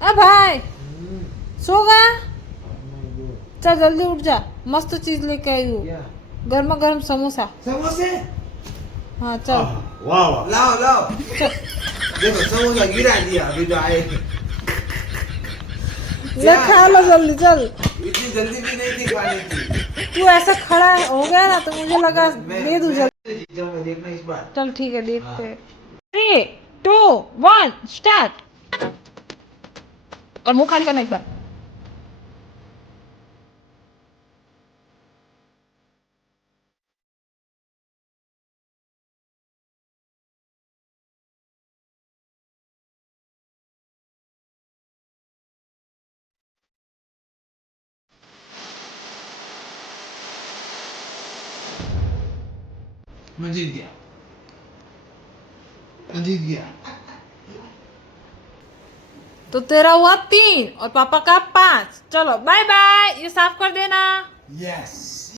अ भाई सो गया? चल जल्दी उठ जा, मस्त चीज लेके आई हूँ, गर्मा गर्म समोसा। समोसे? हाँ चल वाह वाह, लाओ लाओ। चल देखो समोसा गिरा दिया अभी तो आए। ले खा लो जल्दी चल। इतनी जल्दी भी नहीं थी खाने की। तू ऐसा खड़ा हो गया ना तो मुझे लगा दे दूँ जल्दी। देखना इस बार। चल ठीक है देखते हैं। 3, 2, 1 स्टार्ट। और मुंह खाली करना एक बार। मैं जीत गया, मैं जीत गया। तो तेरा हुआ 3 और पापा का 5। चलो बाय बाय, ये साफ कर देना। यस।